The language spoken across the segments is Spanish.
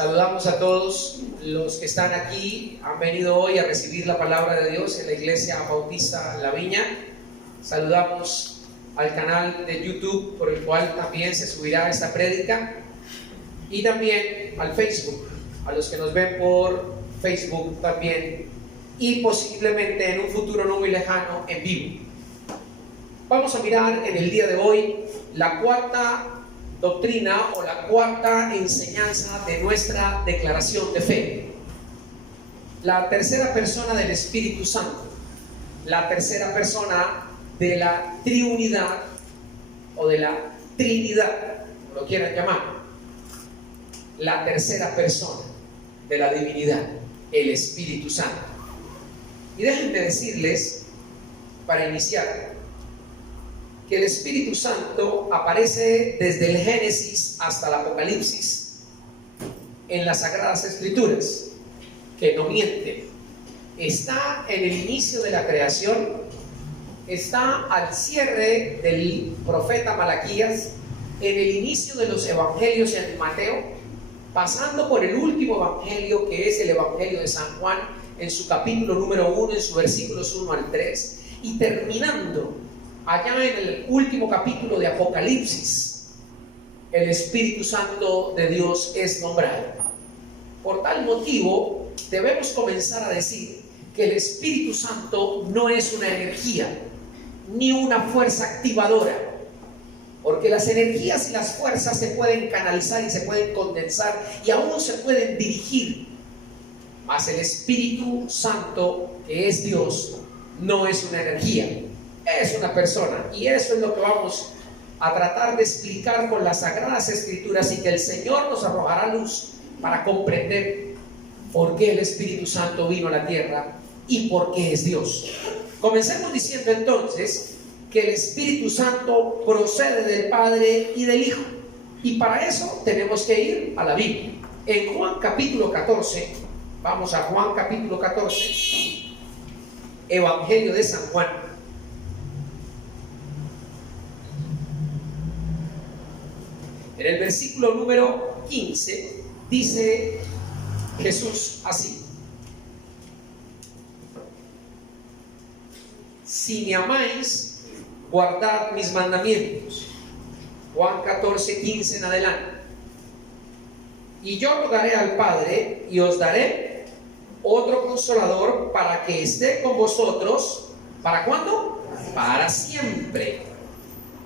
Saludamos a todos los que están aquí, han venido hoy a recibir la palabra de Dios en la Iglesia Bautista La Viña. Saludamos al canal de YouTube por el cual también se subirá esta prédica, y también al Facebook, a los que nos ven por Facebook también, y posiblemente en un futuro no muy lejano en vivo. Vamos a mirar en el día de hoy la cuarta doctrina o la cuarta enseñanza de nuestra declaración de fe. La tercera persona del Espíritu Santo, la tercera persona de la triunidad o de la Trinidad, como lo quieran llamar, la tercera persona de la divinidad, el Espíritu Santo. Y déjenme decirles, para iniciar, que el Espíritu Santo aparece desde el Génesis hasta el Apocalipsis en las Sagradas Escrituras, que no mienten. Está en el inicio de la creación, está al cierre del profeta Malaquías, en el inicio de los evangelios en Mateo, pasando por el último evangelio, que es el Evangelio de San Juan, en su capítulo número 1, en sus versículos 1 al 3, y terminando allá en el último capítulo de Apocalipsis. El Espíritu Santo de Dios es nombrado. Por tal motivo, debemos comenzar a decir que el Espíritu Santo no es una energía ni una fuerza activadora, porque las energías y las fuerzas se pueden canalizar y se pueden condensar y aún se pueden dirigir, mas el Espíritu Santo, que es Dios, no es una energía, es una persona. Y eso es lo que vamos a tratar de explicar con las Sagradas Escrituras, y que el Señor nos arrojará luz para comprender por qué el Espíritu Santo vino a la tierra y por qué es Dios. Comencemos diciendo entonces que el Espíritu Santo procede del Padre y del Hijo, y para eso tenemos que ir a la Biblia. En Juan capítulo 14, vamos a Juan capítulo 14, Evangelio de San Juan. En el versículo número 15 dice Jesús así: si me amáis, guardad mis mandamientos. Juan 14, 15 en adelante. Y yo rogaré al Padre, y os daré otro consolador, para que esté con vosotros. ¿Para cuándo? Para siempre.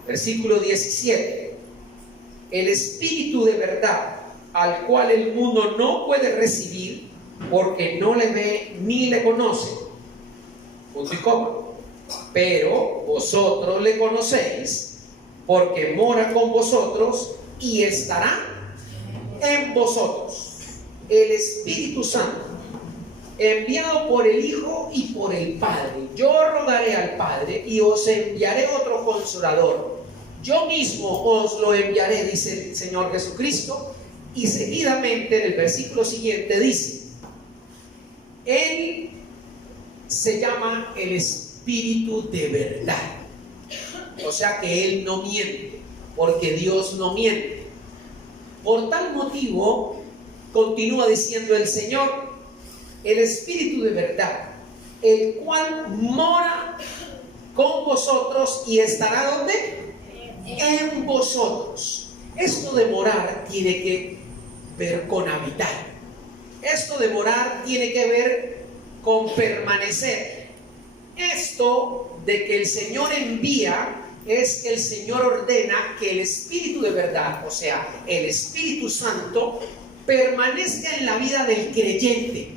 Versículo 17. El Espíritu de verdad, al cual el mundo no puede recibir, porque no le ve ni le conoce. Punto y coma. Pero vosotros le conocéis, porque mora con vosotros y estará en vosotros. El Espíritu Santo, enviado por el Hijo y por el Padre. Yo rogaré al Padre y os enviaré otro consolador. Yo mismo os lo enviaré, dice el Señor Jesucristo. Y seguidamente en el versículo siguiente dice: Él se llama el Espíritu de verdad. O sea que Él no miente, porque Dios no miente. Por tal motivo, continúa diciendo el Señor, el Espíritu de verdad, el cual mora con vosotros y estará ¿dónde? En vosotros. Esto de morar tiene que ver con habitar. Esto de morar tiene que ver con permanecer. Esto de que el Señor envía es que el Señor ordena que el Espíritu de verdad, o sea, el Espíritu Santo, permanezca en la vida del creyente.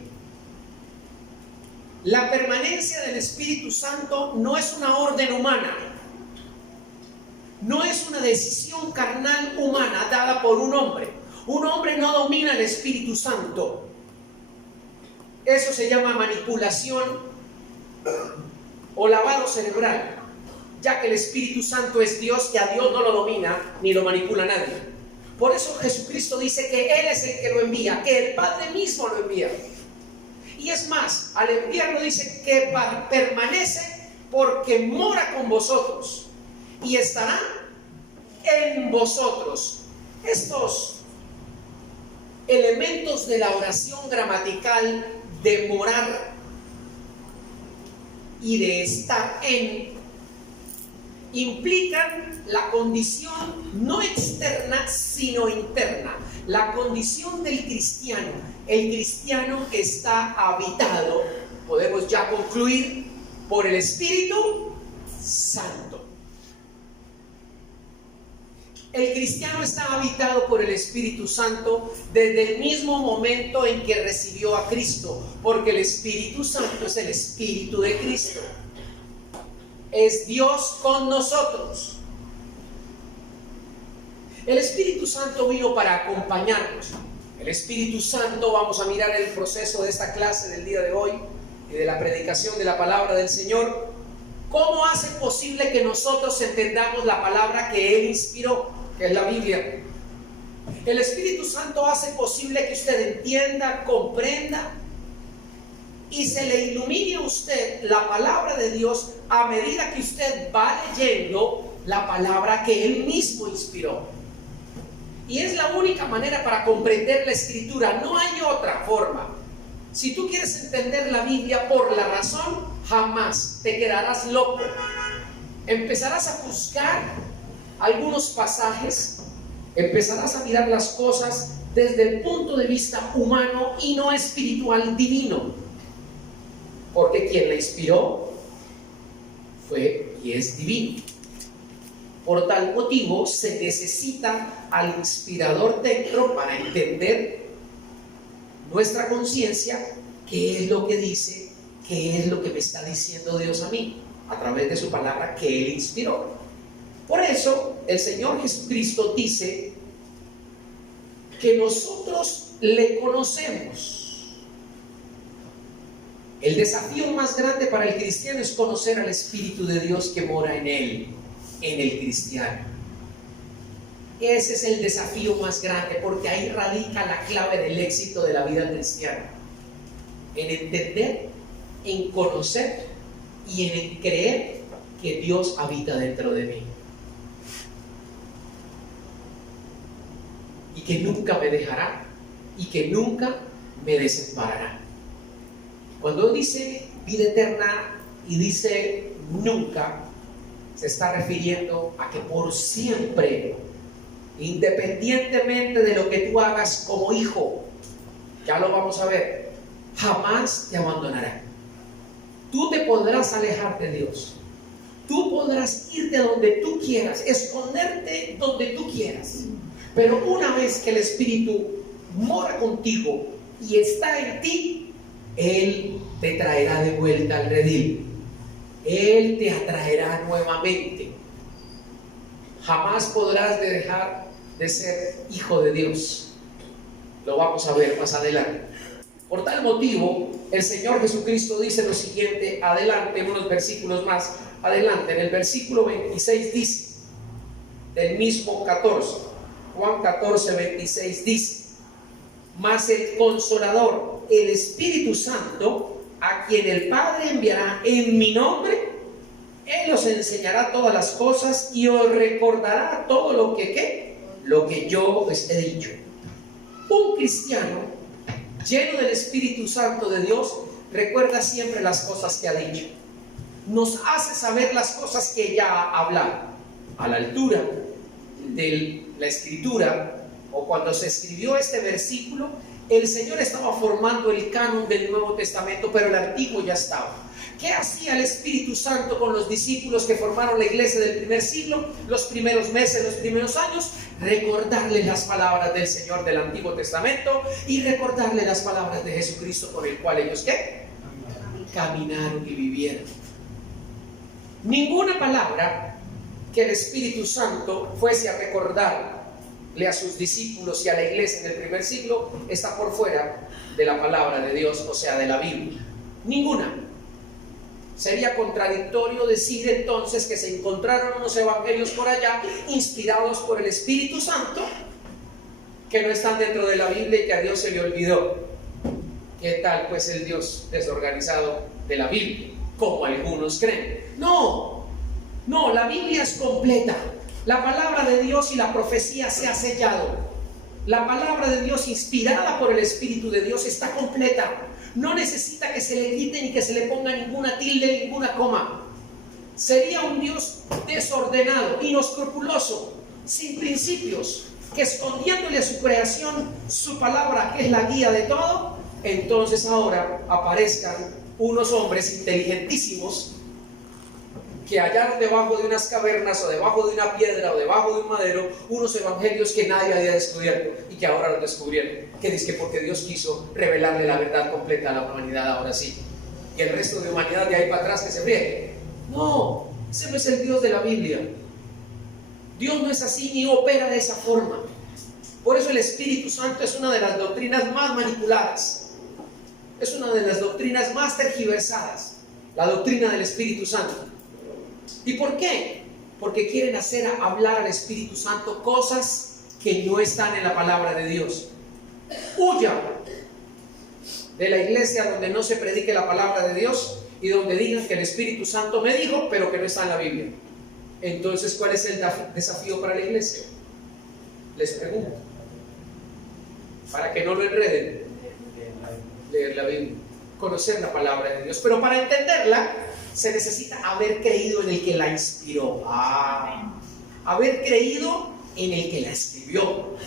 La permanencia del Espíritu Santo no es una orden humana, no es una decisión carnal humana dada por un hombre. Un hombre no domina el Espíritu Santo. Eso se llama manipulación o lavado cerebral, ya que el Espíritu Santo es Dios y a Dios no lo domina ni lo manipula nadie. Por eso Jesucristo dice que Él es el que lo envía, que el Padre mismo lo envía. Y es más, al enviarlo dice que permanece porque mora con vosotros y estará en vosotros. Estos elementos de la oración gramatical de morar y de estar en implican la condición no externa sino interna, la condición del cristiano. El cristiano está habitado, podemos ya concluir, por el Espíritu Santo. El cristiano está habitado por el Espíritu Santo desde el mismo momento en que recibió a Cristo, porque el Espíritu Santo es el Espíritu de Cristo. Es Dios con nosotros. El Espíritu Santo vino para acompañarnos. El Espíritu Santo, vamos a mirar el proceso de esta clase del día de hoy y de la predicación de la palabra del Señor. ¿Cómo hace posible que nosotros entendamos la palabra que Él inspiró, que es la Biblia? El Espíritu Santo hace posible que usted entienda, comprenda y se le ilumine a usted la palabra de Dios a medida que usted va leyendo la palabra que Él mismo inspiró. Y es la única manera para comprender la Escritura, no hay otra forma. Si tú quieres entender la Biblia por la razón, jamás te quedarás loco. Empezarás a buscar algunos pasajes, empezarás a mirar las cosas desde el punto de vista humano y no espiritual divino. Porque quien la inspiró fue y es divino. Por tal motivo se necesita al inspirador dentro para entender nuestra conciencia, qué es lo que dice, qué es lo que me está diciendo Dios a mí, a través de su palabra que Él inspiró. Por eso el Señor Jesucristo dice que nosotros le conocemos. El desafío más grande para el cristiano es conocer al Espíritu de Dios que mora en él, en el cristiano. Ese es el desafío más grande, porque ahí radica la clave del éxito de la vida cristiana. En entender, en conocer y en creer que Dios habita dentro de mí. Y que nunca me dejará y que nunca me desamparará. Cuando dice vida eterna y dice nunca, se está refiriendo a que por siempre, independientemente de lo que tú hagas como hijo, ya lo vamos a ver, jamás te abandonará. Tú te podrás alejar de Dios, tú podrás irte donde tú quieras, esconderte donde tú quieras, pero una vez que el Espíritu mora contigo y está en ti, Él te traerá de vuelta al redil. Él te atraerá nuevamente. Jamás podrás dejar de ser hijo de Dios. Lo vamos a ver más adelante. Por tal motivo, el Señor Jesucristo dice lo siguiente, adelante, unos versículos más adelante, en el versículo 26 dice, del mismo 14, Juan 14, 26 dice, mas el Consolador, el Espíritu Santo, a quien el Padre enviará en mi nombre, Él os enseñará todas las cosas y os recordará todo lo que yo os he dicho. Un cristiano lleno del Espíritu Santo de Dios recuerda siempre las cosas que ha dicho. Nos hace saber las cosas que ya ha hablado. A la altura de la Escritura, o cuando se escribió este versículo, el Señor estaba formando el canon del Nuevo Testamento, pero el Antiguo ya estaba. ¿Qué hacía el Espíritu Santo con los discípulos que formaron la iglesia del primer siglo, los primeros meses, los primeros años? Recordarles las palabras del Señor del Antiguo Testamento y recordarles las palabras de Jesucristo por el cual ellos ¿qué? Caminaron y vivieron. Ninguna palabra que el Espíritu Santo fuese a recordarle a sus discípulos y a la iglesia en el primer siglo está por fuera de la palabra de Dios, o sea, de la Biblia. Ninguna. Sería contradictorio decir entonces que se encontraron unos evangelios por allá inspirados por el Espíritu Santo que no están dentro de la Biblia y que a Dios se le olvidó. ¿Qué tal pues el Dios desorganizado de la Biblia? Como algunos creen. No, la Biblia es completa. La palabra de Dios y la profecía se ha sellado. La palabra de Dios, inspirada por el Espíritu de Dios, está completa. No necesita que se le quite ni que se le ponga ninguna tilde, ninguna coma. Sería un Dios desordenado, inescrupuloso, sin principios, que escondiéndole a su creación su palabra, que es la guía de todo. Entonces ahora aparezcan unos hombres inteligentísimos que hallaron debajo de unas cavernas o debajo de una piedra o debajo de un madero unos evangelios que nadie había descubierto y que ahora los descubrieron. Que dice que porque Dios quiso revelarle la verdad completa a la humanidad ahora sí. Y el resto de humanidad de ahí para atrás que se friegue. No, ese no es el Dios de la Biblia. Dios no es así ni opera de esa forma. Por eso el Espíritu Santo es una de las doctrinas más manipuladas. Es una de las doctrinas más tergiversadas. La doctrina del Espíritu Santo. ¿Y por qué? Porque quieren hacer hablar al Espíritu Santo cosas que no están en la palabra de Dios. Huya de la iglesia donde no se predique la palabra de Dios y donde digan que el Espíritu Santo me dijo, pero que no está en la Biblia. Entonces, ¿cuál es el desafío para la iglesia? Les pregunto, para que no lo enreden: leer la Biblia, conocer la palabra de Dios. Pero para entenderla se necesita haber creído en el que la inspiró, haber creído en el que la escribió.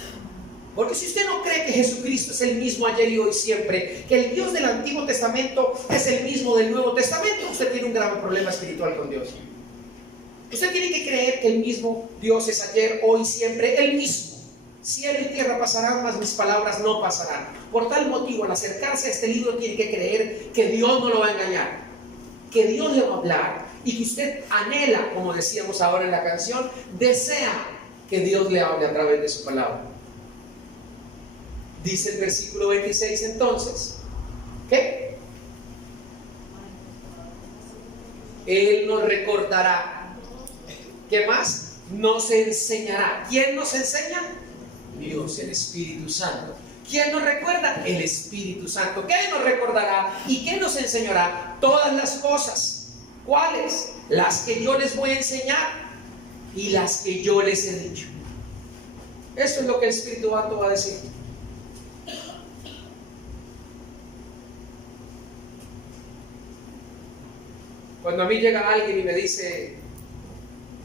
Porque si usted no cree que Jesucristo es el mismo ayer y hoy siempre, que el Dios del Antiguo Testamento es el mismo del Nuevo Testamento, usted tiene un grave problema espiritual con Dios. Usted tiene que creer que el mismo Dios es ayer, hoy, siempre, el mismo. Cielo y tierra pasarán, mas mis palabras no pasarán. Por tal motivo, al acercarse a este libro, tiene que creer que Dios no lo va a engañar, que Dios le va a hablar y que usted anhela, como decíamos ahora en la canción, desea que Dios le hable a través de su palabra. Dice el versículo 26 entonces, ¿qué? Él nos recordará. ¿Qué más? Nos enseñará. ¿Quién nos enseña? Dios, el Espíritu Santo. ¿Quién nos recuerda? El Espíritu Santo. ¿Qué nos recordará y qué nos enseñará? Todas las cosas. ¿Cuáles? Las que yo les voy a enseñar y las que yo les he dicho. Eso es lo que el Espíritu Santo va a decir. Cuando a mí llega alguien y me dice: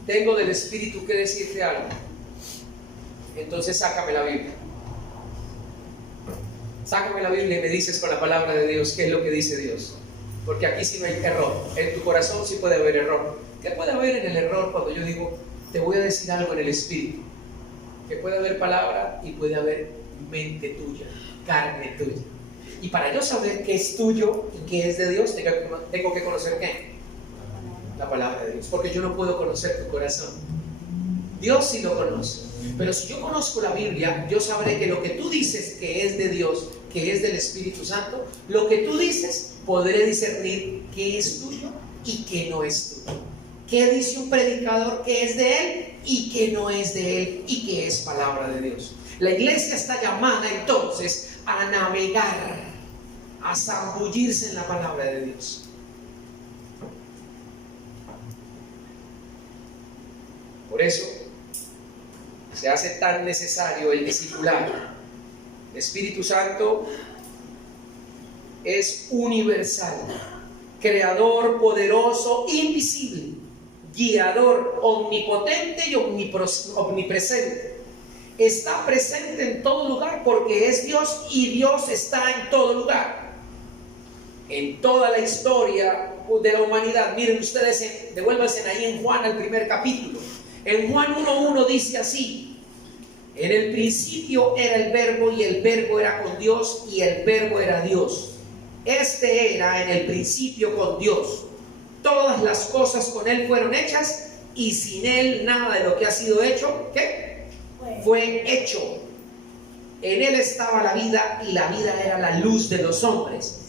tengo del Espíritu que decirte algo, entonces sácame la Biblia. Sácame la Biblia y me dices con la palabra de Dios qué es lo que dice Dios. Porque aquí sí no hay error. En tu corazón sí puede haber error. ¿Qué puede haber en el error cuando yo digo, te voy a decir algo en el Espíritu? Que puede haber palabra y puede haber mente tuya, carne tuya. Y para yo saber qué es tuyo y qué es de Dios, tengo que conocer ¿qué? La palabra de Dios. Porque yo no puedo conocer tu corazón. Dios sí lo conoce. Pero si yo conozco la Biblia, yo sabré que lo que tú dices que es de Dios, que es del Espíritu Santo, lo que tú dices, podré discernir qué es tuyo y qué no es tuyo. ¿Qué dice un predicador que es de él y qué no es de él y qué es palabra de Dios? La iglesia está llamada entonces a navegar, a zambullirse en la palabra de Dios. Por eso se hace tan necesario el discipulado. El Espíritu Santo es universal, creador, poderoso, invisible, guiador, omnipotente y omnipresente. Está presente en todo lugar porque es Dios y Dios está en todo lugar. En toda la historia de la humanidad, miren ustedes, devuélvanse ahí en Juan al primer capítulo. En Juan 1:1 dice así: en el principio era el verbo y el verbo era con Dios y el verbo era Dios. Este era en el principio con Dios. Todas las cosas con él fueron hechas y sin él nada de lo que ha sido hecho, ¿qué? Fue hecho. En él estaba la vida y la vida era la luz de los hombres.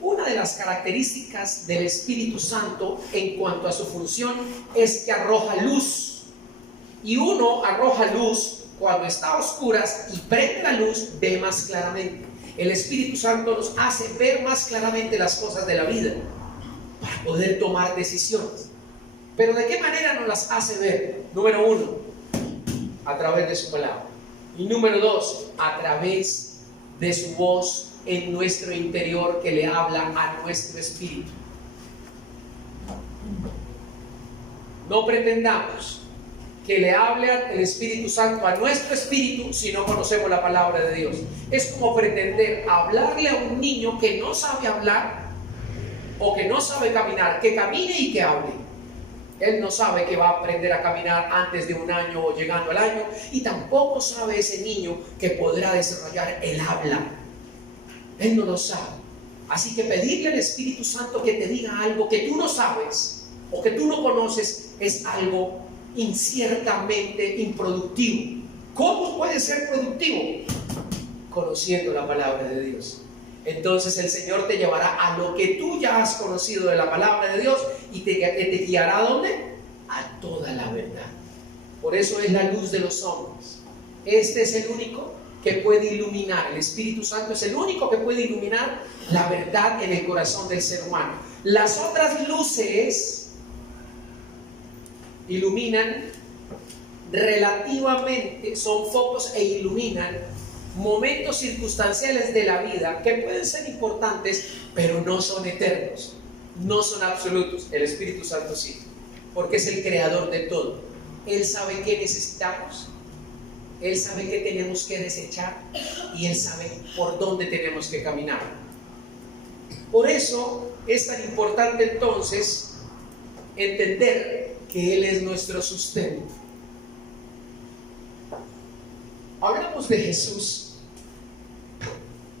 Una de las características del Espíritu Santo en cuanto a su función es que arroja luz. Y uno arroja luz cuando está a oscuras y prende la luz, ve más claramente. El Espíritu Santo nos hace ver más claramente las cosas de la vida para poder tomar decisiones. Pero ¿de qué manera nos las hace ver? Número uno, a través de su palabra. Y número 2, a través de su voz en nuestro interior que le habla a nuestro espíritu. No pretendamos que le hable el Espíritu Santo a nuestro espíritu si no conocemos la palabra de Dios. Es como pretender hablarle a un niño que no sabe hablar o que no sabe caminar, que camine y que hable. Él no sabe que va a aprender a caminar antes de un año o llegando al año, y tampoco sabe ese niño que podrá desarrollar el habla. Él no lo sabe. Así que pedirle al Espíritu Santo que te diga algo que tú no sabes o que tú no conoces es algo inciertamente improductivo. ¿Cómo puede ser productivo? Conociendo la palabra de Dios. Entonces el Señor te llevará a lo que tú ya has conocido de la palabra de Dios y te guiará ¿a dónde? A toda la verdad. Por eso es la luz de los hombres. Este es el único que puede iluminar, el Espíritu Santo es el único que puede iluminar la verdad en el corazón del ser humano. Las otras luces iluminan relativamente, son focos e iluminan momentos circunstanciales de la vida que pueden ser importantes, pero no son eternos, no son absolutos. El Espíritu Santo sí, porque es el creador de todo. Él sabe qué necesitamos, Él sabe qué tenemos que desechar y Él sabe por dónde tenemos que caminar. Por eso es tan importante entonces entender que Él es nuestro sustento. Hablamos de Jesús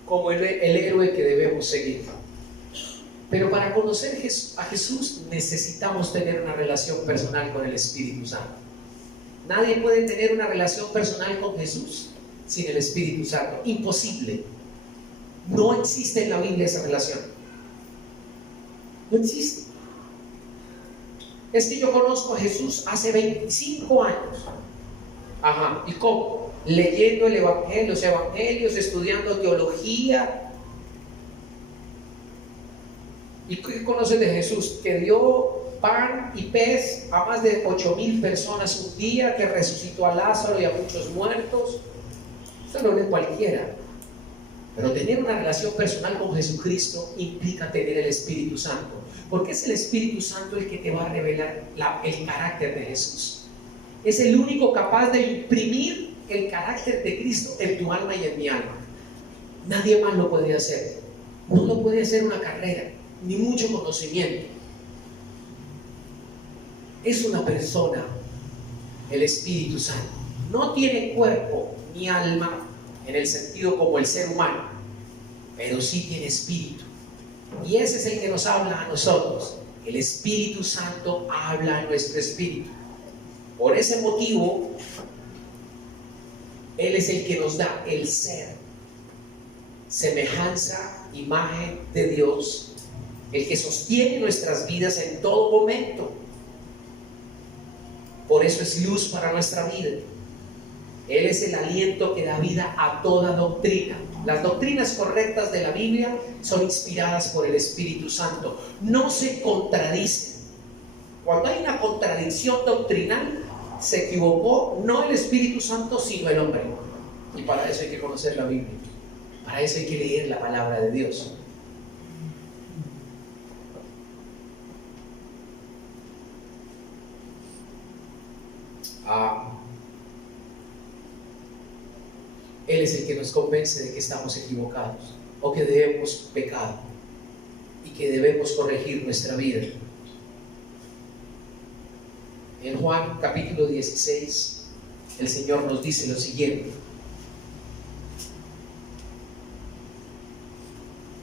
como el héroe que debemos seguir. Pero para conocer a Jesús necesitamos tener una relación personal con el Espíritu Santo. Nadie puede tener una relación personal con Jesús sin el Espíritu Santo. Imposible. No existe en la Biblia esa relación. No existe. Es que yo conozco a Jesús hace 25 años. Ajá. ¿Y cómo? Leyendo los evangelios, estudiando teología. ¿Y qué conoces de Jesús? Que dio pan y pez a más de 8,000 personas un día, que resucitó a Lázaro y a muchos muertos. Eso no lo lee cualquiera. Pero tener una relación personal con Jesucristo implica tener el Espíritu Santo, porque es el Espíritu Santo el que te va a revelar el carácter de Jesús. Es el único capaz de imprimir el carácter de Cristo en tu alma y en mi alma. Nadie más lo puede hacer. No lo puede hacer una carrera, ni mucho conocimiento. Es una persona, el Espíritu Santo. No tiene cuerpo ni alma en el sentido como el ser humano, pero sí tiene espíritu. Y ese es el que nos habla a nosotros. El Espíritu Santo habla a nuestro espíritu. Por ese motivo, Él es el que nos da el ser, semejanza, imagen de Dios, el que sostiene nuestras vidas en todo momento. Por eso es luz para nuestra vida. Él es el aliento que da vida a toda doctrina. Las doctrinas correctas de la Biblia son inspiradas por el Espíritu Santo. No se contradicen. Cuando hay una contradicción doctrinal, se equivocó no el Espíritu Santo, sino el hombre. Y para eso hay que conocer la Biblia. Para eso hay que leer la palabra de Dios. Él es el que nos convence de que estamos equivocados o que debemos pecar y que debemos corregir nuestra vida. En Juan capítulo 16, el Señor nos dice lo siguiente.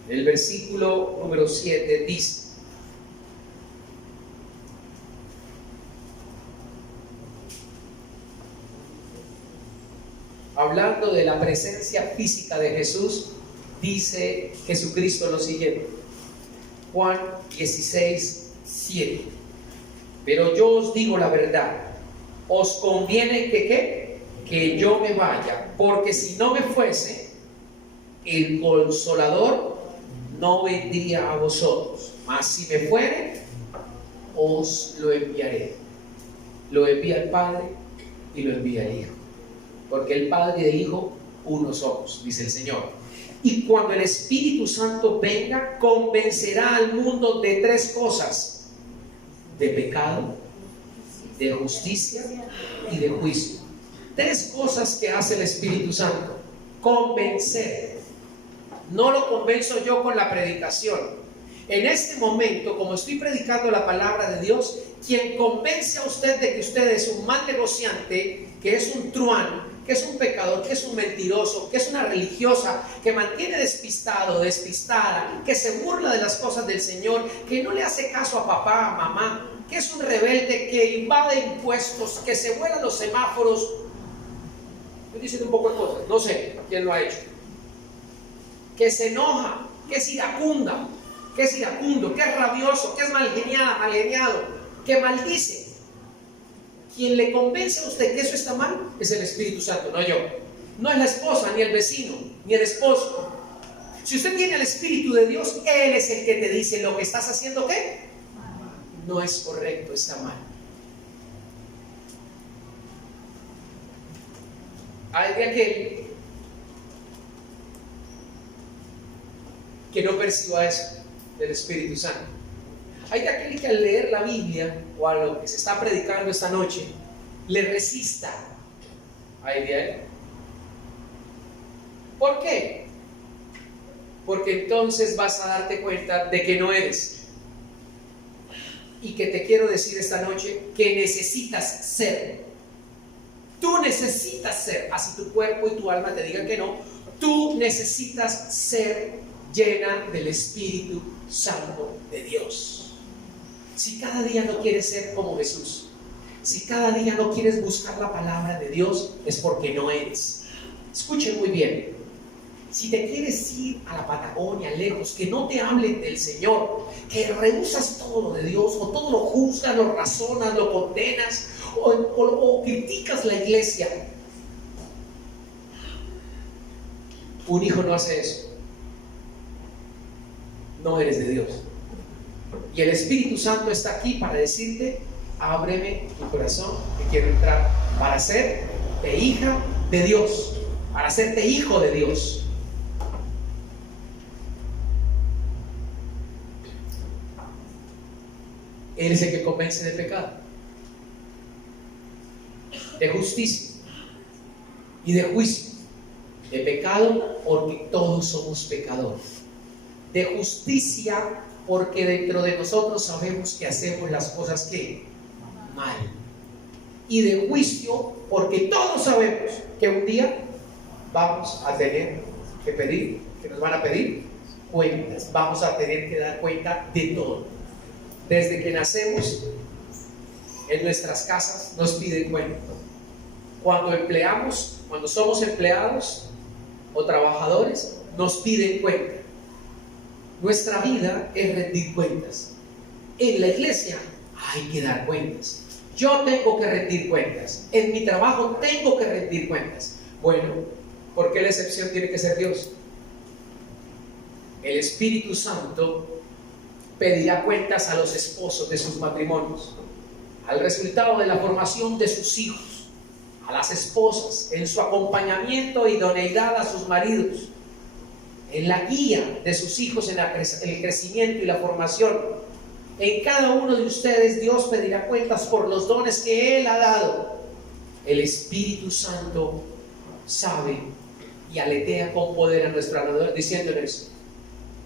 El versículo número 7 dice: hablando de la presencia física de Jesús, dice Jesucristo lo siguiente. Juan 16, 7. Pero yo os digo la verdad, os conviene que yo me vaya, porque si no me fuese, el Consolador no vendría a vosotros, mas si me fuere, os lo enviaré. Lo envía el Padre y lo envía el Hijo. porque el Padre y el Hijo uno somos, dice el Señor. Y cuando el Espíritu Santo venga, convencerá al mundo de tres cosas: de pecado, de justicia y de juicio. Tres cosas que hace el Espíritu Santo: convencer. No lo convenzo yo con la predicación. En este momento, como estoy predicando la palabra de Dios, quien convence a usted de que usted es un mal negociante, que es un truán, que es un pecador, que es un mentiroso, que es una religiosa, que mantiene despistado, despistada, que se burla de las cosas del Señor, que no le hace caso a papá, a mamá, que es un rebelde, que invade impuestos, que se vuela los semáforos. Estoy diciendo un poco de cosas, no sé quién lo ha hecho. Que se enoja, que es iracundo, que es rabioso, que es malgeniado, que maldice. Quien le convence a usted que eso está mal es el Espíritu Santo, no yo. No es la esposa, ni el vecino, ni el esposo. Si usted tiene el Espíritu de Dios, Él es el que te dice: lo que estás haciendo, ¿qué? No es correcto, está mal. Hay de aquel que no perciba eso del Espíritu Santo. Hay de aquel que al leer la Biblia o a lo que se está predicando esta noche le resista. Hay de él. ¿Por qué? Porque entonces vas a darte cuenta de que no eres. Y que te quiero decir esta noche que necesitas ser. Tú necesitas ser, así tu cuerpo y tu alma te digan que no. Tú necesitas ser llena del Espíritu Santo de Dios. Si cada día no quieres ser como Jesús, si cada día no quieres buscar la palabra de Dios, es porque no eres. Escuchen muy bien. Si te quieres ir a la Patagonia, lejos, que no te hablen del Señor, que rehusas todo lo de Dios, o todo lo juzgas, lo razonas, lo condenas, o criticas la iglesia. Un hijo no hace eso. No eres de Dios. Y el Espíritu Santo está aquí para decirte: ábreme tu corazón, que quiero entrar para hacerte hija de Dios, para hacerte hijo de Dios. Él es el que convence de pecado, de justicia y de juicio. De pecado, porque todos somos pecadores. De justicia, porque dentro de nosotros sabemos que hacemos las cosas que mal. Y de juicio, porque todos sabemos que un día vamos a tener que pedir, que nos van a pedir cuentas. Vamos a tener que dar cuenta de todo. Desde que nacemos, en nuestras casas nos piden cuenta. Cuando somos empleados o trabajadores, nos piden cuenta. Nuestra vida es rendir cuentas. En la iglesia hay que dar cuentas. Yo tengo que rendir cuentas. En mi trabajo tengo que rendir cuentas. Bueno, ¿por qué la excepción tiene que ser Dios? El Espíritu Santo pedirá cuentas a los esposos de sus matrimonios, al resultado de la formación de sus hijos, a las esposas, en su acompañamiento e idoneidad a sus maridos, en la guía de sus hijos en el crecimiento y la formación. En cada uno de ustedes Dios pedirá cuentas por los dones que Él ha dado. El Espíritu Santo sabe y aletea con poder a nuestro alrededor, diciéndoles: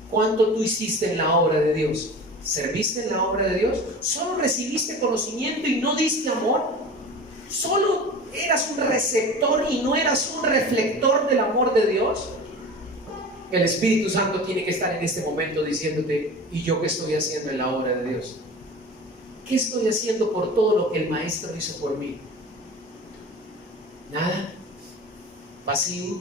¿cuánto tú hiciste en la obra de Dios? ¿Serviste en la obra de Dios? ¿Solo recibiste conocimiento y no diste amor? ¿Solo eras un receptor y no eras un reflector del amor de Dios? El Espíritu Santo tiene que estar en este momento diciéndote: ¿y yo qué estoy haciendo en la obra de Dios? ¿Qué estoy haciendo por todo lo que el Maestro hizo por mí? Nada. Vacío.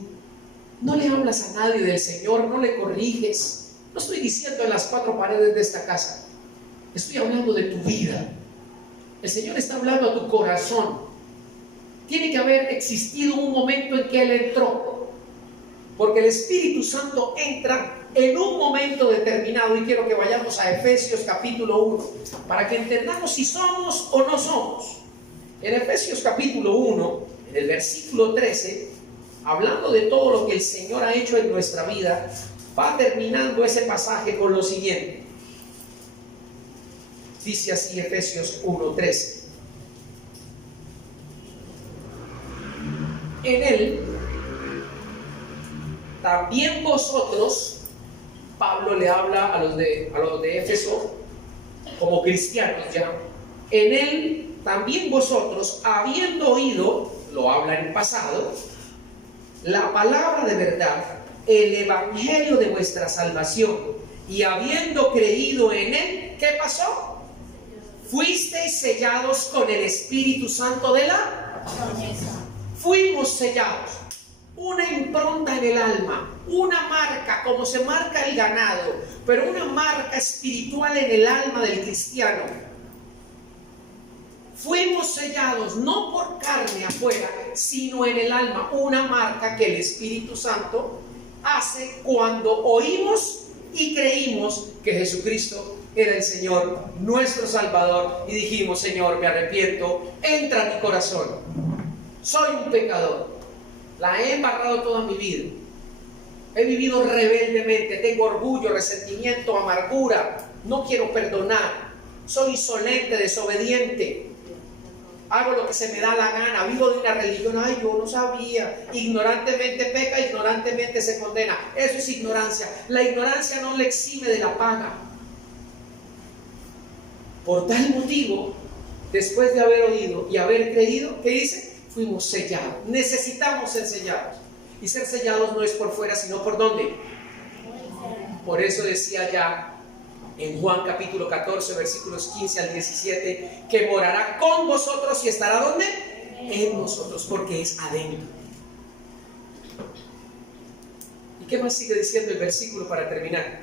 No le hablas a nadie del Señor, no le corriges. No estoy diciendo en las cuatro paredes de esta casa. Estoy hablando de tu vida. El Señor está hablando a tu corazón. Tiene que haber existido un momento en que Él entró. Porque el Espíritu Santo entra en un momento determinado. Y quiero que vayamos a Efesios capítulo 1 para que entendamos si somos o no somos. En Efesios capítulo 1 En el versículo 13, hablando de todo lo que el Señor ha hecho en nuestra vida, va terminando ese pasaje con lo siguiente. Dice así Efesios 1:13. En él también vosotros, Pablo le habla a los de Éfeso como cristianos ya, en él también vosotros, habiendo oído, lo habla en el pasado, la palabra de verdad, el evangelio de vuestra salvación, y habiendo creído en él, ¿qué pasó? Fuisteis sellados con el Espíritu Santo de la promesa. Fuimos sellados. Una impronta en el alma, una marca, como se marca el ganado, pero una marca espiritual en el alma del cristiano. Fuimos sellados no por carne afuera, sino en el alma, una marca que el Espíritu Santo hace cuando oímos y creímos que Jesucristo era el Señor, nuestro Salvador, y dijimos: Señor, me arrepiento, entra a mi corazón, soy un pecador. La he embarrado toda mi vida. He vivido rebeldemente. Tengo orgullo, resentimiento, amargura. No quiero perdonar. Soy insolente, desobediente. Hago lo que se me da la gana. Vivo de una religión. Ay, yo no sabía. Ignorantemente peca, ignorantemente se condena. Eso es ignorancia. La ignorancia no le exime de la paga. Por tal motivo, después de haber oído y haber creído, ¿qué dice? Fuimos sellados. Necesitamos ser sellados. Y ser sellados no es por fuera, sino por ¿dónde? Por eso decía ya en Juan capítulo 14, versículos 15 al 17, que morará con vosotros y estará ¿dónde? En nosotros, porque es adentro. ¿Y qué más sigue diciendo el versículo para terminar?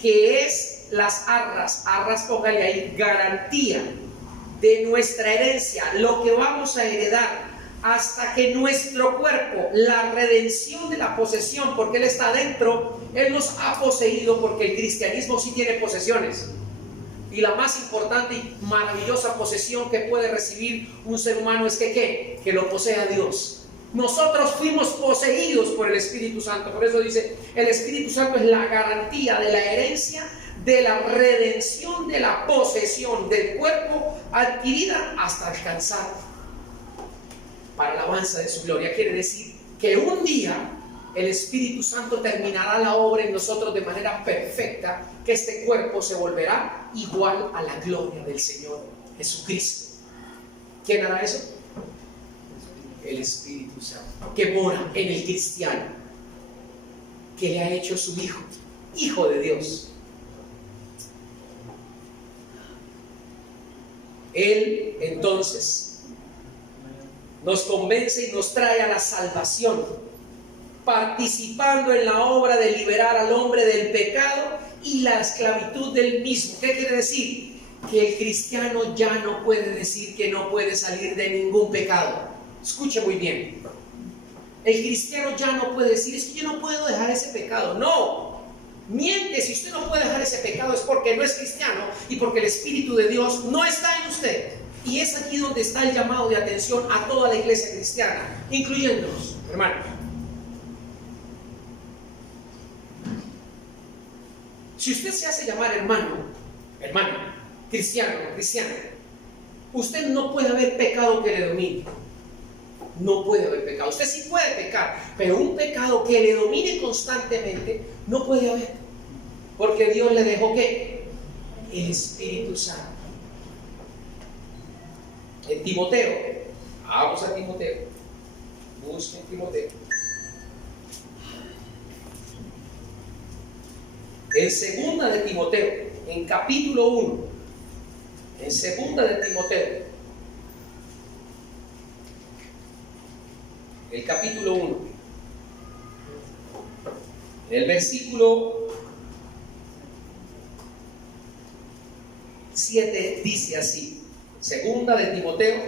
Que es las arras, póngale ahí, garantía de nuestra herencia, lo que vamos a heredar, hasta que nuestro cuerpo, la redención de la posesión, porque Él está adentro, Él nos ha poseído, porque el cristianismo sí tiene posesiones. Y la más importante y maravillosa posesión que puede recibir un ser humano es que lo posea Dios. Nosotros fuimos poseídos por el Espíritu Santo. Por eso dice, el Espíritu Santo es la garantía de la herencia, de la redención, de la posesión del cuerpo adquirida hasta alcanzar para la alabanza de su gloria. Quiere decir que un día el Espíritu Santo terminará la obra en nosotros de manera perfecta, que este cuerpo se volverá igual a la gloria del Señor Jesucristo. ¿Quién hará eso? El Espíritu Santo, que mora en el cristiano, que le ha hecho su hijo, hijo de Dios. Él entonces nos convence y nos trae a la salvación, participando en la obra de liberar al hombre del pecado y la esclavitud del mismo. ¿Qué quiere decir? Que el cristiano ya no puede decir que no puede salir de ningún pecado. Escuche muy bien. El cristiano ya no puede decir: es que yo no puedo dejar ese pecado. No, miente. Si usted no puede dejar ese pecado es porque no es cristiano y porque el Espíritu de Dios no está en usted. Y es aquí donde está el llamado de atención a toda la iglesia cristiana, incluyéndonos, hermanos. Si usted se hace llamar hermano, cristiano, cristiana, usted no puede haber pecado que le domine. No puede haber pecado. Usted sí puede pecar, pero un pecado que le domine constantemente no puede haber, porque Dios le dejó ¿qué? El Espíritu Santo. En Timoteo, vamos a Timoteo, busquen Timoteo. En segunda de Timoteo, en capítulo 1, en segunda de Timoteo, el capítulo 1, el versículo 7 dice así. Segunda de Timoteo,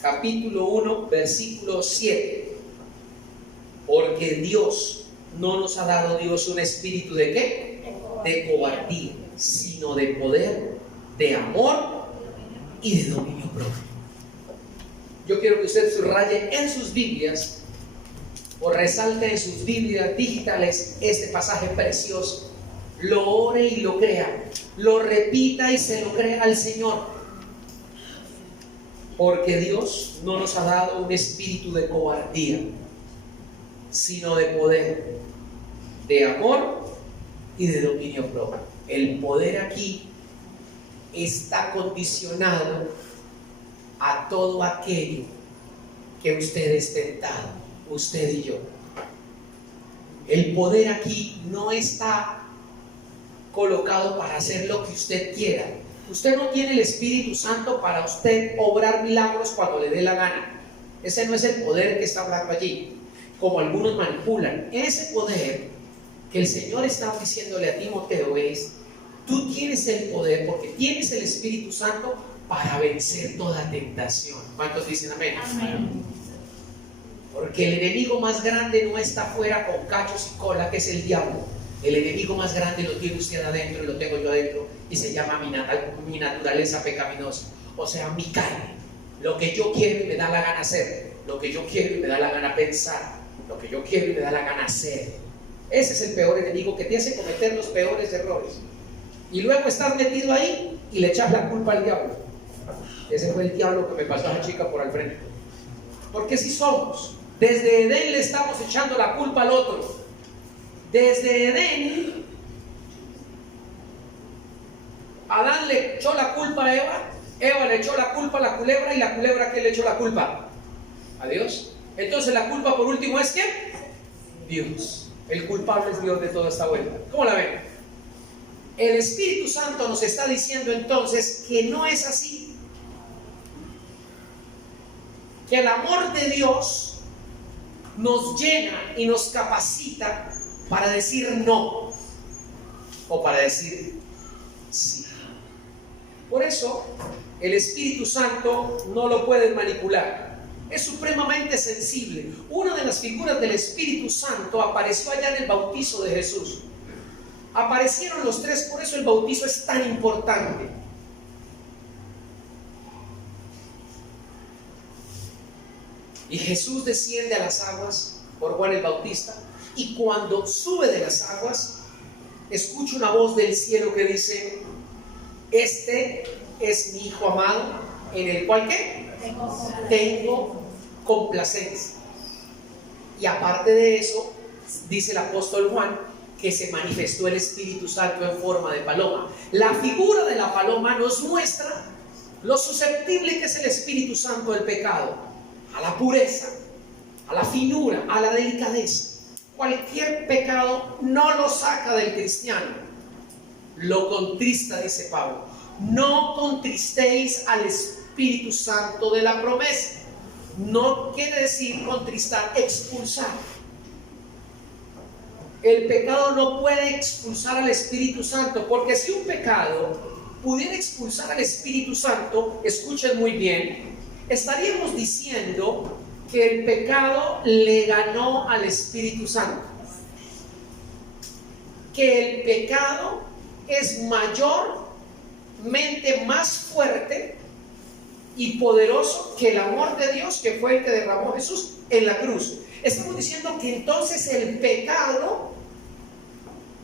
capítulo 1, versículo 7. Porque Dios no nos ha dado un espíritu de ¿qué? De cobardía, sino de poder, de amor y de dominio propio. Yo quiero que usted subraye en sus Biblias o resalte en sus Biblias digitales este pasaje precioso. Lo ore y lo crea, lo repita y se lo crea al Señor, porque Dios no nos ha dado un espíritu de cobardía, sino de poder, de amor y de dominio propio. El poder aquí está condicionado a todo aquello que usted es tentado, usted y yo. El poder aquí no está colocado para hacer lo que usted quiera. Usted no tiene el Espíritu Santo para usted obrar milagros cuando le dé la gana. Ese no es el poder que está hablando allí, como algunos manipulan. Ese poder que el Señor está diciéndole a Timoteo es: tú tienes el poder, porque tienes el Espíritu Santo, para vencer toda tentación. ¿Cuántos dicen amén? Amén. Porque el enemigo más grande no está afuera con cachos y cola, que es el diablo. El enemigo más grande lo tiene usted adentro y lo tengo yo adentro, y se llama mi naturaleza pecaminosa, o sea, mi carne. Lo que yo quiero y me da la gana hacer, lo que yo quiero y me da la gana pensar, lo que yo quiero y me da la gana hacer. Ese es el peor enemigo, que te hace cometer los peores errores. Y luego estás metido ahí y le echas la culpa al diablo. Ese fue el diablo que me pasó a la chica por al frente. Porque si somos, desde Edén le estamos echando la culpa al otro. Desde Edén, Adán le echó la culpa a Eva, Eva le echó la culpa a la culebra, y la culebra, ¿a quién le echó la culpa? A Dios. Entonces la culpa por último es ¿quién? Dios. El culpable es Dios de toda esta vuelta. ¿Cómo la ven? El Espíritu Santo nos está diciendo entonces que no es así, que el amor de Dios nos llena y nos capacita para decir no o para decir sí. Por eso el Espíritu Santo no lo pueden manipular, es supremamente sensible. Una de las figuras del Espíritu Santo apareció allá en el bautizo de Jesús. Aparecieron los tres, por eso el bautizo es tan importante. Y Jesús desciende a las aguas por Juan el Bautista, y cuando sube de las aguas, escucha una voz del cielo que dice: este es mi Hijo amado, en el cual ¿qué? Tengo complacencia. Y aparte de eso, dice el apóstol Juan, que se manifestó el Espíritu Santo en forma de paloma. La figura de la paloma nos muestra lo susceptible que es el Espíritu Santo al pecado, a la pureza, a la finura, a la delicadeza. Cualquier pecado no lo saca del cristiano, lo contrista, dice Pablo. No contristéis al Espíritu Santo de la promesa. No quiere decir contristar, expulsar. El pecado no puede expulsar al Espíritu Santo, porque si un pecado pudiera expulsar al Espíritu Santo, escuchen muy bien, estaríamos diciendo que el pecado le ganó al Espíritu Santo, que el pecado es mayormente más fuerte y poderoso que el amor de Dios, que fue el que derramó Jesús en la cruz. Estamos diciendo que entonces el pecado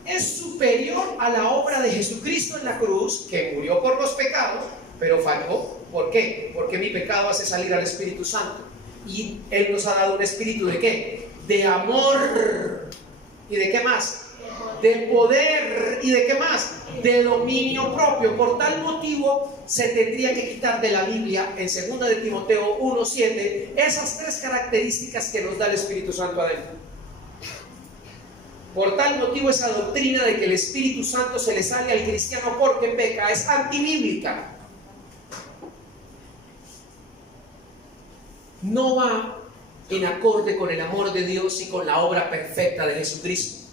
es superior a la obra de Jesucristo en la cruz, que murió por los pecados, pero falló. ¿Por qué? Porque mi pecado hace salir al Espíritu Santo. Y Él nos ha dado un espíritu ¿de qué? De amor. ¿Y de qué más? De poder. ¿Y de qué más? De dominio propio. Por tal motivo se tendría que quitar de la Biblia, en 2 de Timoteo 1:7, esas tres características que nos da el Espíritu Santo adentro. Por tal motivo esa doctrina de que el Espíritu Santo se le sale al cristiano porque peca es antibíblica. No va en acorde con el amor de Dios y con la obra perfecta de Jesucristo.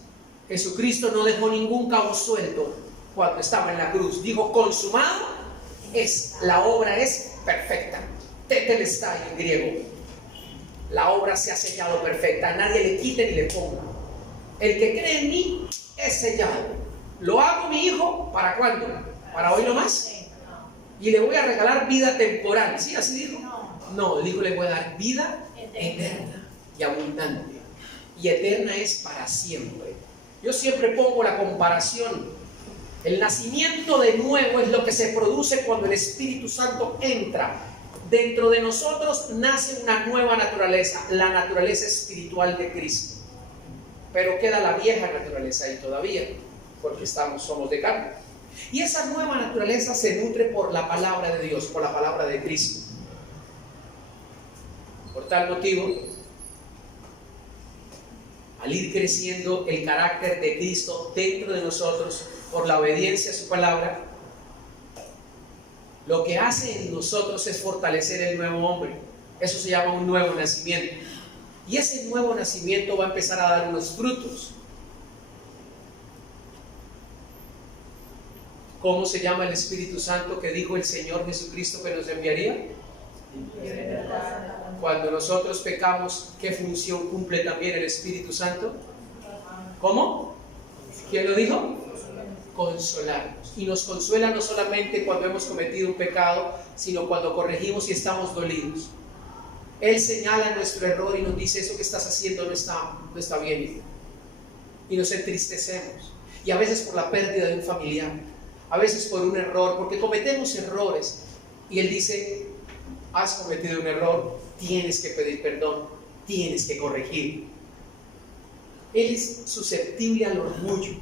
Jesucristo no dejó ningún cabo suelto cuando estaba en la cruz. Dijo: consumado es, la obra es perfecta. Tetelestai en griego. La obra se ha sellado perfecta, a nadie le quite ni le ponga. El que cree en mí es sellado. ¿Lo hago, mi hijo? ¿Para cuándo? ¿Para hoy nomás? y le voy a regalar vida temporal. ¿Sí? ¿Así dijo? No, dijo, le voy a dar vida eterna y abundante. Y eterna es para siempre. Yo siempre pongo la comparación. El nacimiento de nuevo es lo que se produce cuando el Espíritu Santo entra. Dentro de nosotros nace una nueva naturaleza, la naturaleza espiritual de Cristo. Pero queda la vieja naturaleza ahí todavía, porque somos de carne. Y esa nueva naturaleza se nutre por la palabra de Dios, por la palabra de Cristo. Por tal motivo, al ir creciendo el carácter de Cristo dentro de nosotros, por la obediencia a su palabra, lo que hace en nosotros es fortalecer el nuevo hombre. Eso se llama un nuevo nacimiento. Y ese nuevo nacimiento va a empezar a dar unos frutos. ¿Cómo se llama el Espíritu Santo que dijo el Señor Jesucristo que nos enviaría? Cuando nosotros pecamos, ¿qué función cumple también el Espíritu Santo? ¿Cómo? ¿Quién lo dijo? Consolarnos. Y nos consuela no solamente cuando hemos cometido un pecado, sino cuando corregimos y estamos dolidos. Él señala nuestro error y nos dice: eso que estás haciendo no está bien. Y nos entristecemos. Y a veces por la pérdida de un familiar, a veces por un error, porque cometemos errores. Y Él dice: has cometido un error, tienes que pedir perdón, tienes que corregir. Él es susceptible al orgullo.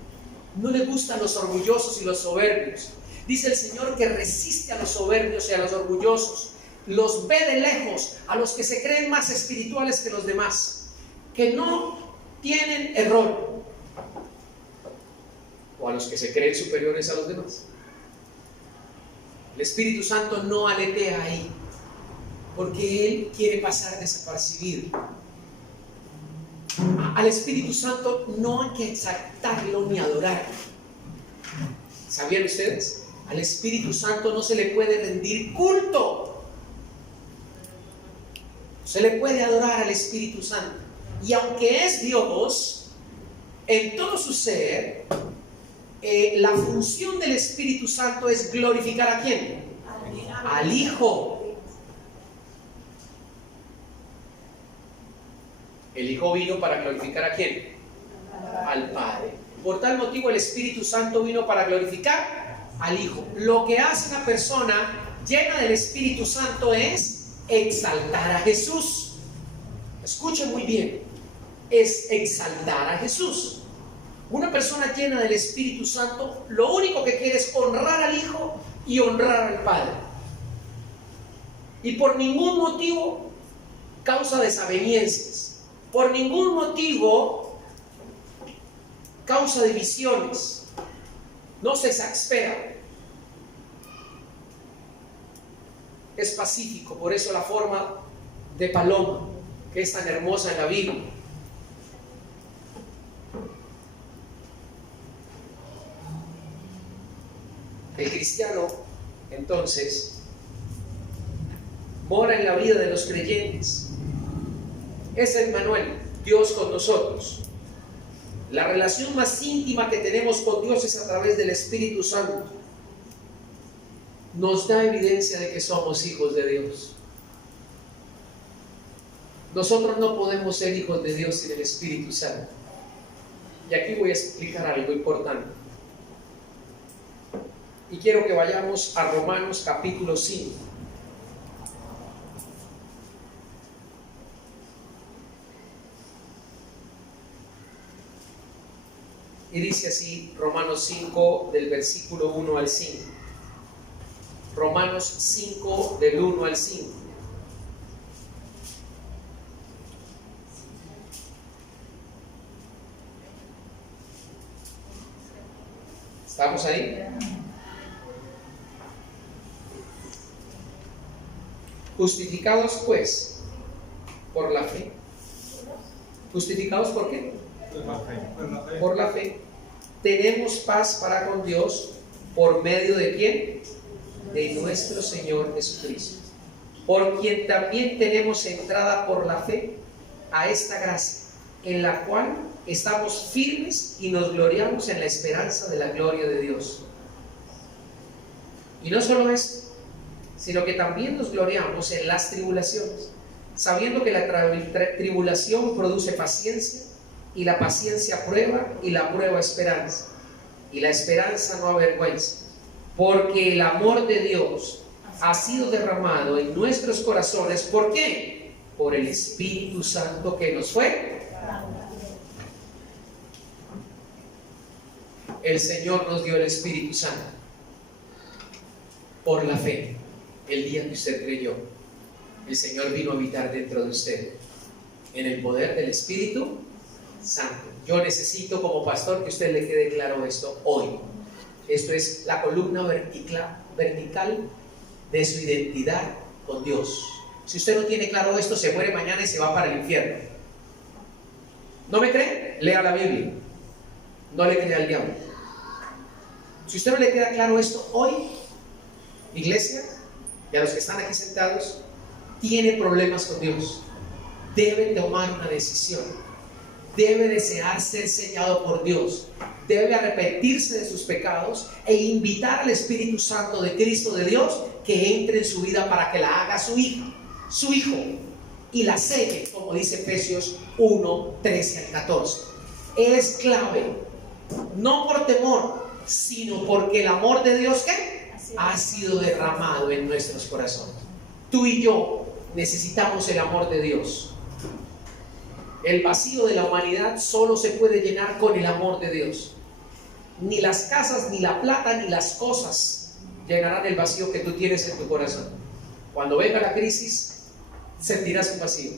No le gustan los orgullosos y los soberbios. Dice el Señor que resiste a los soberbios y a los orgullosos. Los ve de lejos, a los que se creen más espirituales que los demás, que no tienen error, o a los que se creen superiores a los demás. El Espíritu Santo no aletea ahí, porque Él quiere pasar desapercibido. Al Espíritu Santo no hay que exaltarlo ni adorarlo. ¿Sabían ustedes? Al Espíritu Santo no se le puede rendir culto. Se le puede adorar al Espíritu Santo. Y aunque es Dios, en todo su ser, la función del Espíritu Santo es glorificar ¿a quién? Al Hijo. El Hijo vino para glorificar ¿a quién? Al Padre. Por tal motivo el Espíritu Santo vino para glorificar al Hijo. Lo que hace una persona llena del Espíritu Santo es exaltar a Jesús. Escuchen muy bien, es exaltar a Jesús. Una persona llena del Espíritu Santo lo único que quiere es honrar al Hijo y honrar al Padre. Y por ningún motivo causa desavenencias. Por ningún motivo causa divisiones. No se exaspera. Es pacífico, por eso la forma de paloma, que es tan hermosa en la Biblia. El cristiano, entonces, mora en la vida de los creyentes. Es Emmanuel, Dios con nosotros. La relación más íntima que tenemos con Dios es a través del Espíritu Santo. Nos da evidencia de que somos hijos de Dios. Nosotros no podemos ser hijos de Dios sin el Espíritu Santo. Y aquí voy a explicar algo importante. Y quiero que vayamos a Romanos capítulo 5. Y dice así, Romanos 5, del versículo 1 al 5. Romanos 5, del 1 al 5. ¿Estamos ahí? Justificados pues por la fe. ¿Justificados por qué? Por la fe. Tenemos paz para con Dios por medio de ¿quién? De nuestro Señor Jesucristo, por quien también tenemos entrada por la fe a esta gracia, en la cual estamos firmes y nos gloriamos en la esperanza de la gloria de Dios. Y no solo eso, sino que también nos gloriamos en las tribulaciones, sabiendo que la tribulación produce paciencia, y la paciencia prueba, y la prueba esperanza, y la esperanza no avergüenza, porque el amor de Dios ha sido derramado en nuestros corazones. ¿Por qué? Por el Espíritu Santo que nos fue. El Señor nos dio el Espíritu Santo por la fe. El día que usted creyó, el Señor vino a habitar dentro de usted en el poder del Espíritu Santo. Yo necesito como pastor que usted le quede claro esto hoy. Esto es la columna vertical de su identidad con Dios. Si usted no tiene claro esto, se muere mañana y se va para el infierno. ¿No me cree? Lea la Biblia. No le crea al diablo. Si usted no le queda claro esto hoy, iglesia, y a los que están aquí sentados, tiene problemas con Dios. Debe tomar una decisión. Debe desear ser sellado por Dios. Debe arrepentirse de sus pecados e invitar al Espíritu Santo de Cristo de Dios que entre en su vida para que la haga su hijo, y la selle, como dice Efesios 1, 13 al 14. Es clave, no por temor, sino porque el amor de Dios ¿qué? Ha sido derramado en nuestros corazones. Tú y yo necesitamos el amor de Dios. El vacío de la humanidad solo se puede llenar con el amor de Dios. Ni las casas, ni la plata, ni las cosas llenarán el vacío que tú tienes en tu corazón. Cuando venga la crisis, sentirás un vacío.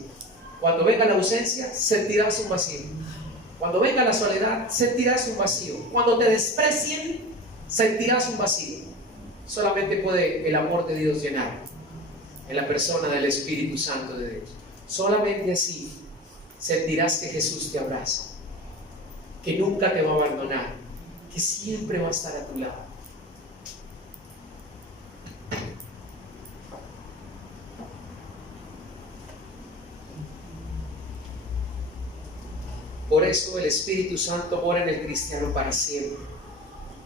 Cuando venga la ausencia, sentirás un vacío. Cuando venga la soledad, sentirás un vacío. Cuando te desprecien, sentirás un vacío. Solamente puede el amor de Dios llenar en la persona del Espíritu Santo de Dios. Solamente así sentirás que Jesús te abraza, que nunca te va a abandonar, que siempre va a estar a tu lado. Por eso el Espíritu Santo mora en el cristiano para siempre,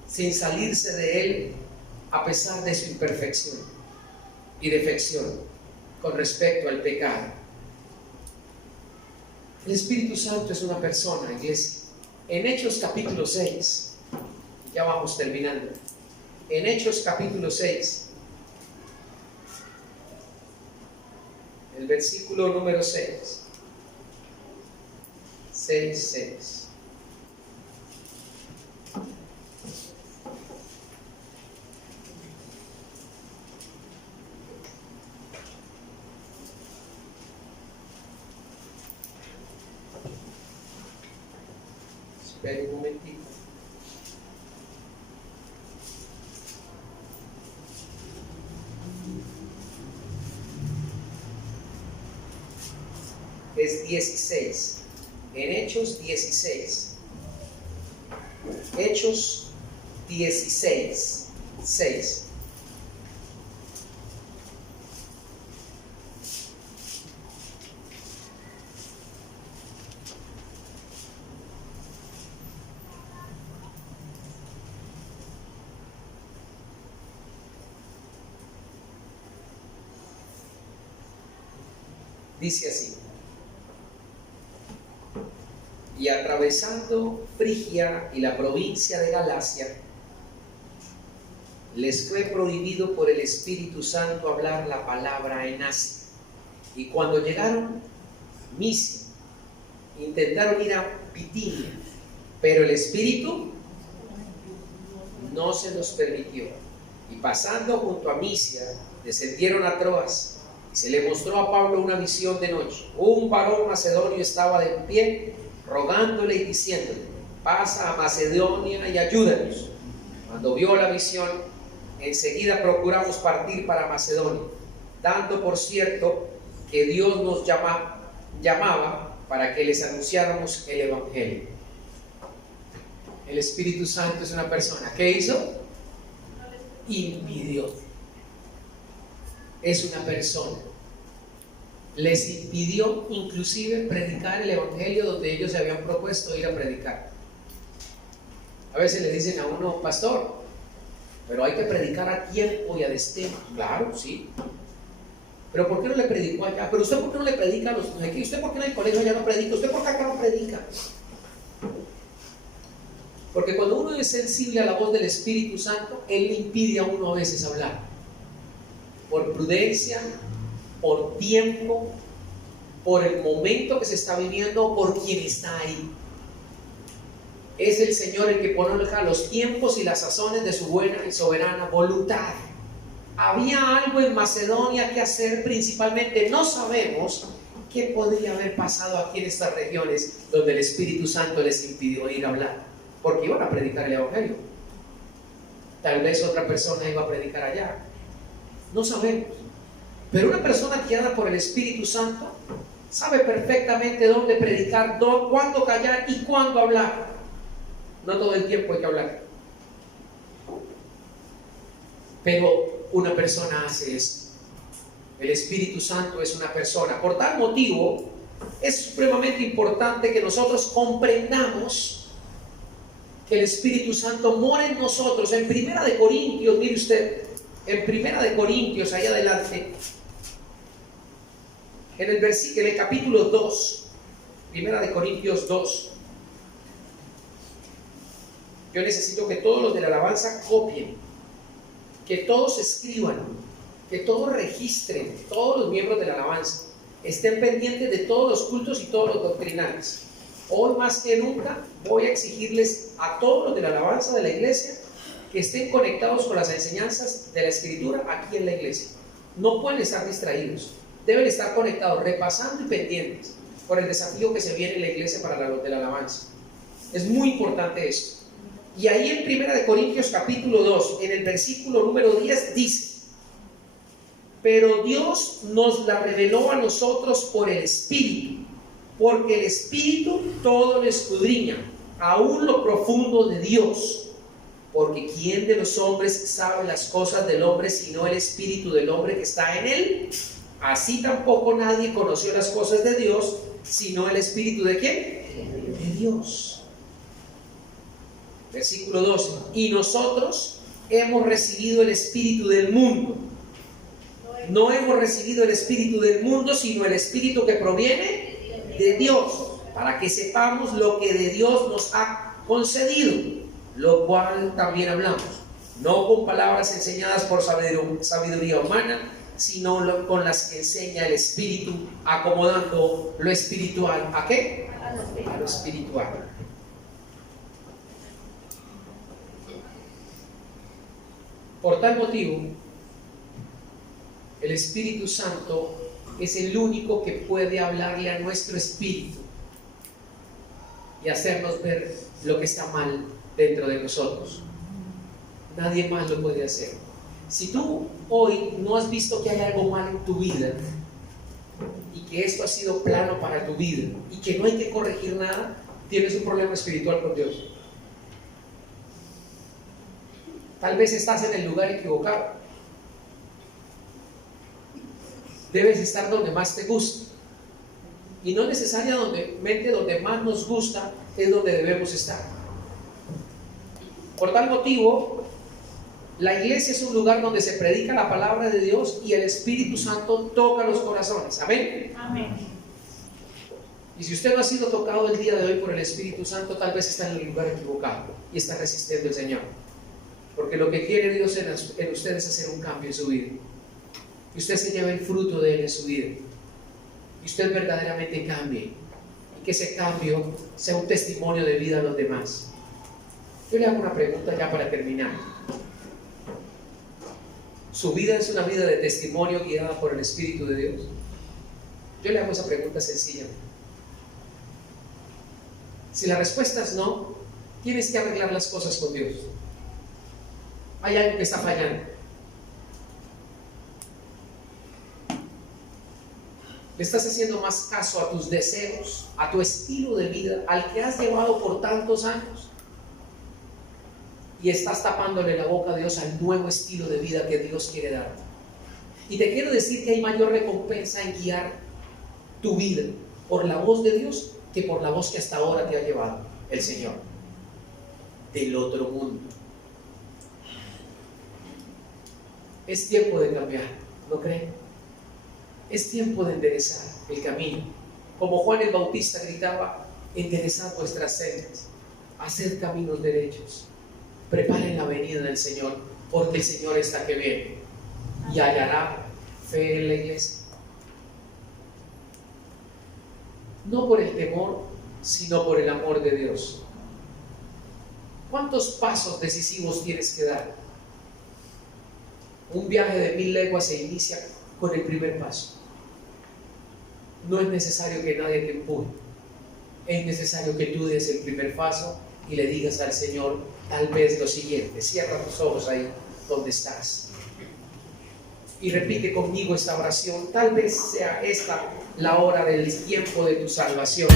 sin salirse de él a pesar de su imperfección y defección con respecto al pecado. El Espíritu Santo es una persona, iglesia. En Hechos capítulo 6, ya vamos terminando. En Hechos capítulo 6, el versículo número 6. 6. Espera un momentito. Es 16. En Hechos 16. Hechos 16, 6. Dice así: y atravesando Frigia y la provincia de Galacia, les fue prohibido por el Espíritu Santo hablar la palabra en Asia. Y cuando llegaron a Misia, intentaron ir a Bitinia, pero el Espíritu no se los permitió. Y pasando junto a Misia, descendieron a Troas, y se le mostró a Pablo una visión de noche. Un varón macedonio estaba de pie, rogándole y diciéndole: pasa a Macedonia y ayúdanos. Cuando vio la visión, enseguida procuramos partir para Macedonia, dando por cierto que Dios nos llamaba para que les anunciáramos el Evangelio. El Espíritu Santo es una persona. ¿Qué hizo? Impidió. Es una persona. Les impidió inclusive predicar el Evangelio donde ellos se habían propuesto ir a predicar. A veces le dicen a uno: pastor, Pero hay que predicar a tiempo y a destino. Claro, sí. Pero ¿por qué no le predicó allá? Pero usted ¿por qué no le predica a los aquí? ¿Usted por qué en el colegio allá no predica? ¿Usted por qué acá no predica? Porque cuando uno es sensible a la voz del Espíritu Santo, Él le impide a uno a veces hablar. Por prudencia, por tiempo, por el momento que se está viviendo, por quien está ahí. Es el Señor el que pone los tiempos y las sazones de su buena y soberana voluntad. Había algo en Macedonia que hacer principalmente. No sabemos qué podría haber pasado aquí en estas regiones donde el Espíritu Santo les impidió ir a hablar, porque iban a predicar el Evangelio. Tal vez otra persona iba a predicar allá. No sabemos. Pero una persona guiada por el Espíritu Santo sabe perfectamente dónde predicar, cuándo callar y cuándo hablar. No todo el tiempo hay que hablar. Pero una persona hace esto. El Espíritu Santo es una persona. Por tal motivo, es supremamente importante que nosotros comprendamos que el Espíritu Santo mora en nosotros. En Primera de Corintios, mire usted, en Primera de Corintios, ahí adelante, en el capítulo 2, Primera de Corintios 2, yo necesito que todos los de la alabanza copien, que todos escriban, que todos registren, todos los miembros de la alabanza estén pendientes de todos los cultos y todos los doctrinales. Hoy más que nunca voy a exigirles a todos los de la alabanza de la iglesia que estén conectados con las enseñanzas de la Escritura aquí en la iglesia. No pueden estar distraídos, deben estar conectados, repasando y pendientes por el desafío que se viene en la iglesia para los de la alabanza. Es muy importante esto. Y ahí en Primera de Corintios capítulo 2, en el versículo número 10 dice: pero Dios nos la reveló a nosotros por el Espíritu, porque el Espíritu todo lo escudriña, aún lo profundo de Dios. Porque ¿quién de los hombres sabe las cosas del hombre sino el Espíritu del hombre que está en él? Así tampoco nadie conoció las cosas de Dios sino el Espíritu ¿de quién? De Dios. Versículo 12: y nosotros hemos recibido el Espíritu del mundo. No hemos recibido el Espíritu del mundo, sino el Espíritu que proviene de Dios, para que sepamos lo que de Dios nos ha concedido, lo cual también hablamos, no con palabras enseñadas por sabiduría humana, sino con las que enseña el Espíritu, acomodando lo espiritual. ¿A qué? A lo espiritual. Por tal motivo, el Espíritu Santo es el único que puede hablarle a nuestro espíritu y hacernos ver lo que está mal dentro de nosotros. Nadie más lo puede hacer. Si tú hoy no has visto que hay algo mal en tu vida y que esto ha sido plano para tu vida y que no hay que corregir nada, tienes un problema espiritual con Dios. Tal vez estás en el lugar equivocado. Debes estar donde más te gusta. Y no necesariamente donde más nos gusta es donde debemos estar. Por tal motivo, la iglesia es un lugar donde se predica la palabra de Dios y el Espíritu Santo toca los corazones. Amén. Amén. Y si usted no ha sido tocado el día de hoy por el Espíritu Santo, tal vez está en el lugar equivocado y está resistiendo al Señor. Porque lo que quiere Dios en usted es hacer un cambio en su vida. Y usted se lleve el fruto de Él en su vida. Y usted verdaderamente cambie. Y que ese cambio sea un testimonio de vida a los demás. Yo le hago una pregunta ya para terminar. ¿Su vida es una vida de testimonio guiada por el Espíritu de Dios? Yo le hago esa pregunta sencilla. Si la respuesta es no, tienes que arreglar las cosas con Dios. Hay algo que está fallando. Le estás haciendo más caso a tus deseos, a tu estilo de vida, al que has llevado por tantos años, y estás tapándole la boca a Dios al nuevo estilo de vida que Dios quiere dar. Y te quiero decir que hay mayor recompensa en guiar tu vida por la voz de Dios que por la voz que hasta ahora te ha llevado el Señor del otro mundo. Es tiempo de cambiar, ¿no creen? Es tiempo de enderezar el camino. Como Juan el Bautista gritaba: enderezad vuestras sendas, haced caminos derechos, preparen la venida del Señor, porque el Señor está que viene. Y hallará fe en la iglesia. No por el temor, sino por el amor de Dios. ¿Cuántos pasos decisivos tienes que dar? Un viaje de 1000 leguas se inicia con el primer paso. No es necesario que nadie te empuje. Es necesario que tú des el primer paso y le digas al Señor tal vez lo siguiente. Cierra tus ojos ahí donde estás y repite conmigo esta oración. Tal vez sea esta la hora del tiempo de tu salvación.